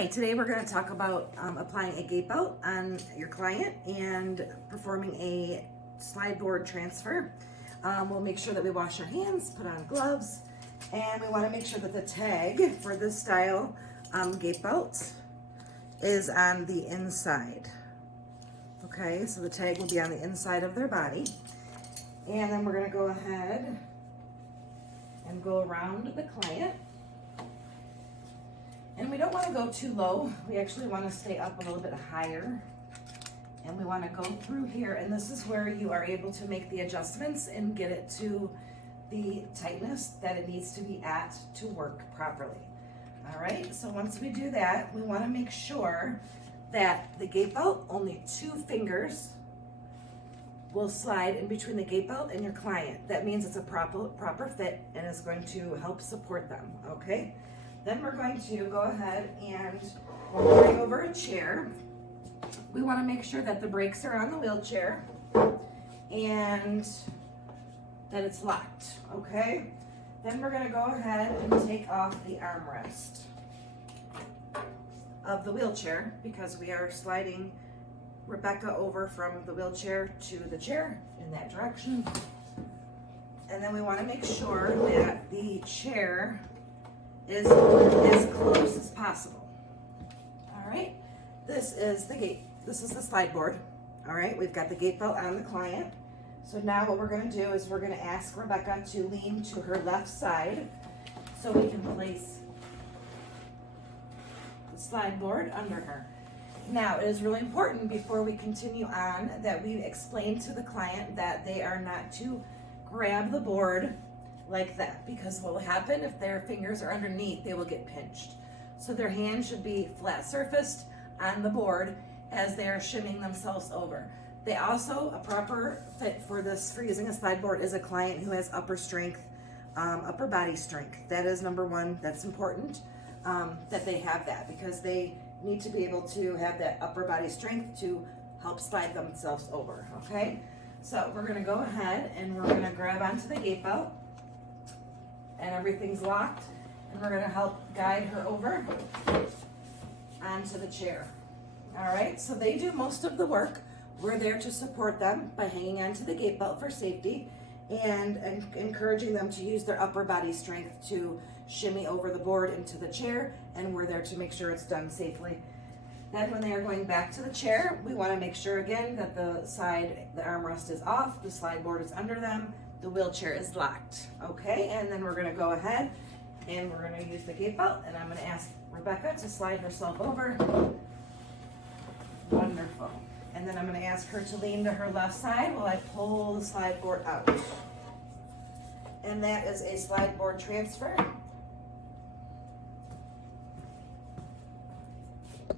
Hi, today we're going to talk about applying a gait belt on your client and performing a slide board transfer. We'll make sure that we wash our hands, put on gloves, and we want to make sure that the tag for this style gait belt is on the inside. Okay, so the tag will be on the inside of their body. And then we're going to go ahead and go around the client. And we don't want to go too low. We actually want to stay up a little bit higher. And we want to go through here. And this is where you are able to make the adjustments and get it to the tightness that it needs to be at to work properly. All right, so once we do that, we want to make sure that the gait belt, only 2 fingers will slide in between the gait belt and your client. That means it's a proper fit and it's going to help support them, okay? Then we're going to go ahead and we're going over a chair. We want to make sure that the brakes are on the wheelchair and that it's locked, okay? Then we're going to go ahead and take off the armrest of the wheelchair because we are sliding Rebecca over from the wheelchair to the chair in that direction. And then we want to make sure that the chair is as close as possible. All right, this is the gait. This is the slide board. All right, we've got the gait belt on the client. So now what we're going to do is we're going to ask Rebecca to lean to her left side so we can place the slide board under her. Now, it is really important before we continue on that we explain to the client that they are not to grab the board like that, because what will happen if their fingers are underneath, they will get pinched. So their hand should be flat surfaced on the board as they are shimming themselves over. They also, a proper fit for this, for using a slide board, is a client who has upper strength, upper body strength. That is number one. That's important that they have that, because they need to be able to have that upper body strength to help slide themselves over, okay? So we're gonna go ahead and we're gonna grab onto the gait belt and everything's locked, and we're gonna help guide her over onto the chair. All right, so they do most of the work. We're there to support them by hanging onto the gait belt for safety and encouraging them to use their upper body strength to shimmy over the board into the chair, and we're there to make sure it's done safely. Then when they are going back to the chair, we wanna make sure again that the armrest is off, the slide board is under them, the wheelchair is locked, okay? And then we're gonna go ahead and we're gonna use the gait belt, and I'm gonna ask Rebecca to slide herself over. Wonderful. And then I'm gonna ask her to lean to her left side while I pull the slide board out. And that is a slide board transfer.